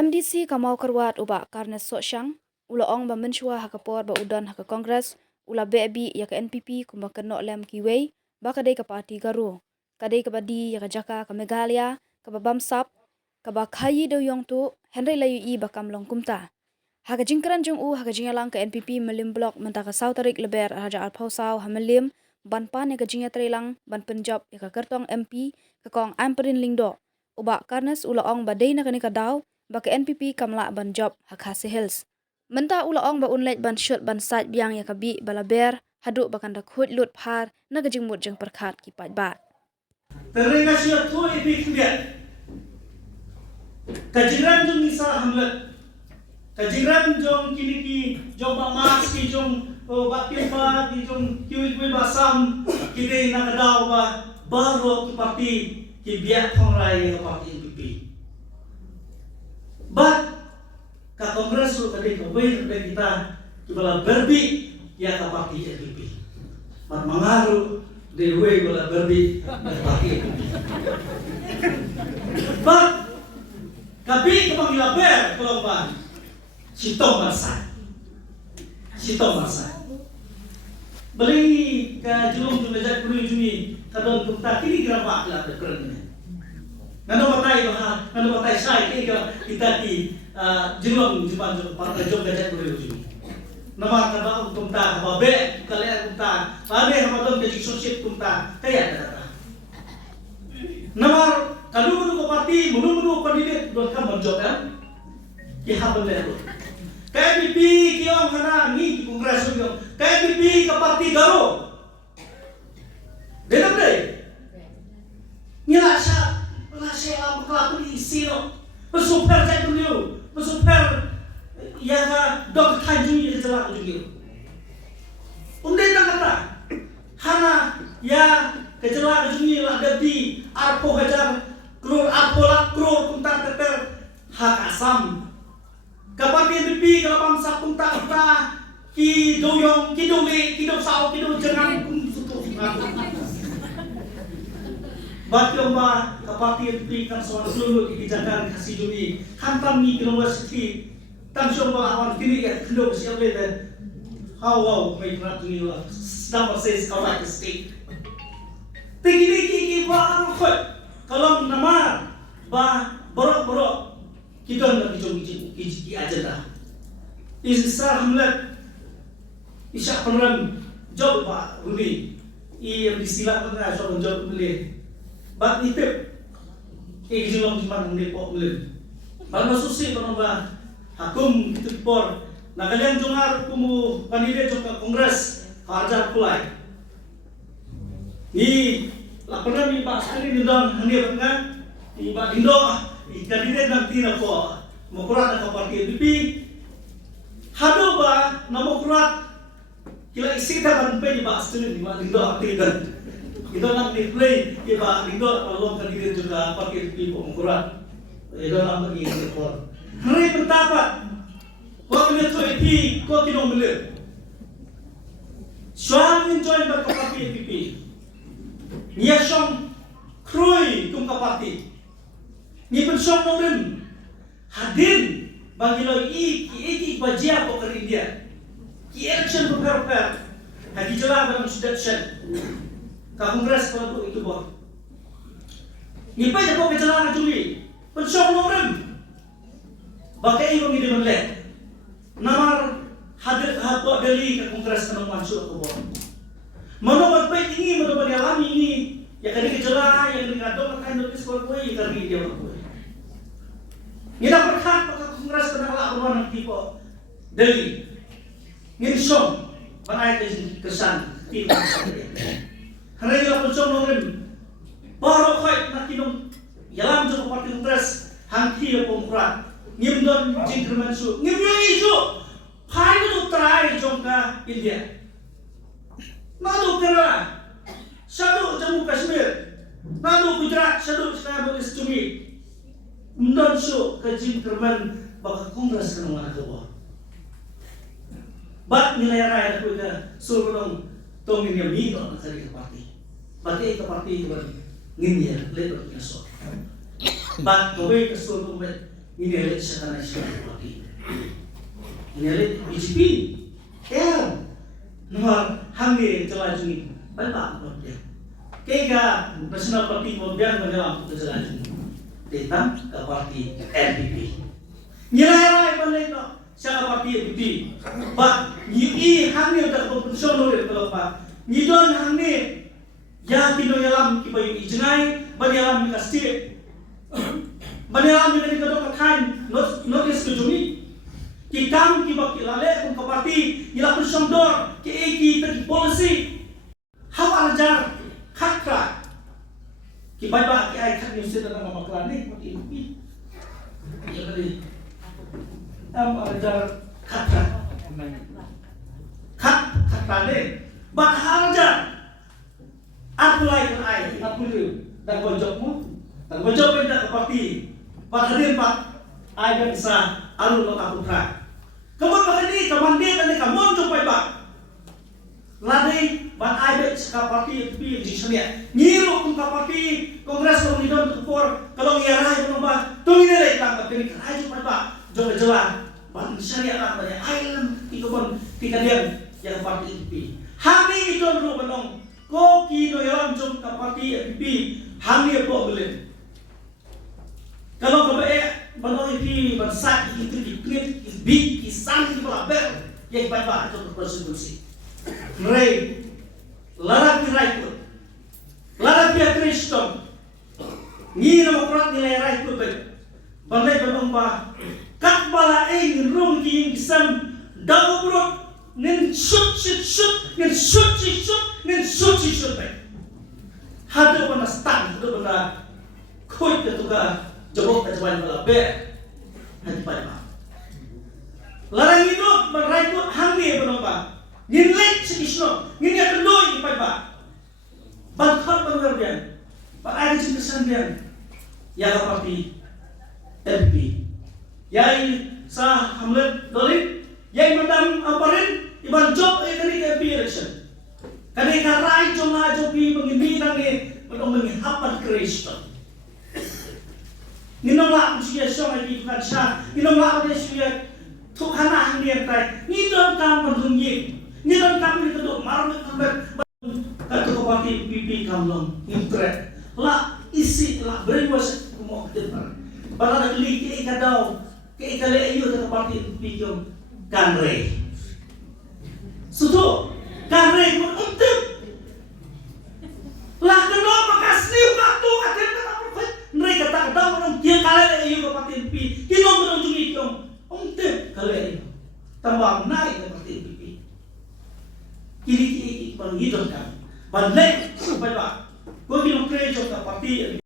MDC kamau kerwat uba karena sosyang, ula ong ba menshua hakapor ba udan haka kongres, ula bebi ya ka NPP kumba kenok lem kiwei, ba kadai ka parti garu. Kadai ka badi ya ka jaka ka Meghalaya, ka ba bamsap, ka ba khayi do yong tu, Henry layu i ba kamlong kumta. Haka jingkaran jong haka jingalang ka NPP melim blok mentaka Sautarik leber Raja Alpausau hamelim, ban pan ya ka jinga trelang, ban penjob ya ka kertong MP, ka kong amperin lingdo. Uba karnes ula ong ba day na kanika daw, baka NPP kamla ban job hakasi hills. Menta ula ong ba unleit ban shut ban site biang ya kabi balaber haduk bakan da khut lut phar na gajing mut jeng perkhat ki pat bat. Terengah siap tu epi kuliah. Kajiran jong nisa hamlet. Kajiran jong kini ki jong mas ki jong bakil ba ki jong kiwi basam kini nak daw ba baru ki parti ki biak pengrai ke parti NPP. But ka kongres lu tadi kawin kita bala berbi ya ka parti NPP. Mat mangaru dewe bala berbi ka parti NPP. But kabi kepanggil ber kalau ba sitong marsa. Beli ka julung tu lejak kuri jumi kadon tukta kini gerabak lah keren. Nano patai sai kita di julung jupan partai jom lejak kuri jumi. Nama kadang tukta babe kalian tukta babe hamadon ke sosial tukta kaya kata. Nama kalau parti mulu kandidat don kam berjob kan. Ki habel le. KPP kiong hana ni kongres kiong. KPP ke parti garu. Denam deh. Nyala am kelapa isi no. Pesuper saya dulu. Pesuper ya ka dok kaju ya jelak dulu. Undai tak kata. Hana ya kejelak dulu lah dadi arpo hajar krur arpo lak krur kuntar teter hak asam. Kapag NPP kalapang sa punta ki doyong ki dole ki do sao ki do jangan kung suto Batyong ba kapag NPP kan soal seluruh kebijakan kasih jumi hantam ni university tansyon ba awan kini ya kendo siap le how may not ni la number says kawat state tinggi ki ba kalau nama ba borok kita nak ki agenda. Isar hamlet isyak penram job ba ruli yang disilat pernah soal job boleh. Bat itip julung cuma ngepok boleh. Bang susi kono ba hakum kitipor nakalian jongar kumu kandidat jok kongres harja kulai. Ni laporan ni Pak sekali nindang hanya pernah ni Pak Dindo kandidat nanti nako mokurat nako parti NPP hado ba namokurat kila isi ta ban pe di ba astri di ba Dindo aktigan itu nak di play di ba Dindo kalau kandidat juga parti NPP mokurat itu nak bagi rekor hari pendapat waktu itu NPP ko kinong mele soal join ba parti NPP niasyong kroi kum ka parti ni pensong nomen hadin bagi lo ki bajia ko ke India ki election prepare hadi jala dalam section ka kongres ko itu bo ni pa ko jala na juli pensong nomen bakai ko ngi demle namar hadir hapo dali ka kongres ka masuk ko bo mano ba ini mano ba alami ini ya kali jala yang ngadong kan nulis ko ya kali dia ko Nila perkat pada kongres penolak ruang tipo Delhi. Nginsong banai kesan tidak. Hari ini pensong norim baru kait nak kinong yalam joko parti kongres hangki ya pemkurat ngimdon jingkerman su ngimyo isu hai tu try jongka India. Nadu Kerala, satu Jammu Kashmir, nadu Gujarat, satu Sri Istumi. Mendon su kajin kerman baka kongres kan mana kewa. Bat nilai raya aku ke suruh tongin yang ni dong nak cari ke parti. Bagi ke parti itu ngin ya lepas nyasor. Bat kowe ke suruh ini elit sekarang nasional parti. Ini elit BJP. Ya, nomor hangi jalan juni, banyak dia. Kega nasional parti kemudian menyelam ke jalan juni. Tentang ke parti NPP. Nilai balik no, siapa parti NPP. Pak, ni hangi udah kompetisi nolak kalau pak. Ni don hangi ya kino yalam kipai ijenai, banyalam kasih. Banyalam kita dikatakan kain notis kejumi. Kikam kibak kilale kung kapati nila persondor ki eki tadi polisi. How ajar khatra. Kibai ba ki ai khat nyusit tentang maklan ni mati ini. Ya kali. Ajar khatra. Khatra ni. Bat ajar. Aku lagi kan ai, aku lu. Dan gojokmu. Dan gojok benda kapati. Bat hadir pak. Ai bisa alun lo putra. Kemudian ini kemandian dan kamu coba pak. Lari ban ai bet parti pi di sana. Nyiru kum parti kongres komunidon tukor kalau ngiarai menambah tu ini lagi lang tapi kai coba pak. Joga jelas ban syariat lang banyak ai lam ikon tikadian yang parti pi. Hani itu lu benong ko ki do yalam jom parti pi hani po belen. Kalau kebaik benong pi bansak itu dikit big kisah di bawah yang baik itu konstitusi. Mereka lara pirai pun, lara pia Kristen. Ni nama Quran nilai rai pun baik. Bandai berdomba, kat bala rong kiing kisam, dagu buruk, nen shut baik. Hadu benda stang, hadu benda koi ketuka jawab kejawan bala ber, hadi pada. Larang hidup meraikut hangi berdomba. Nilai sekisno, nilai kedoi di paiba. Bantuan berwardian, pak ada kesan dia. Ya parti LP. Yai sah Hamlet Dolin, yai madam aparin, iban job kali LP election. Kali karai cuma jobi mengini nangi, menghapan Kristen. Ninonglah usia song lagi bukan sah, ninonglah usia Thuk hana hang nian tai ni don kam menunjik ni don kam ni kedok marun kamber katu kopati pipi kamlong intre la isi la brainwash kumo ketar bala nak li ke kadau ke kale ayu ke kopati pipi kom kanre suto kanre pun untuk la keno makas ni waktu aten kata profet mereka tak tahu menung dia kale ayu kopati pipi kino menunjuk kom untuk kalian tambah naik seperti itu. Kini penghidupan, balik supaya kau kini kerja parti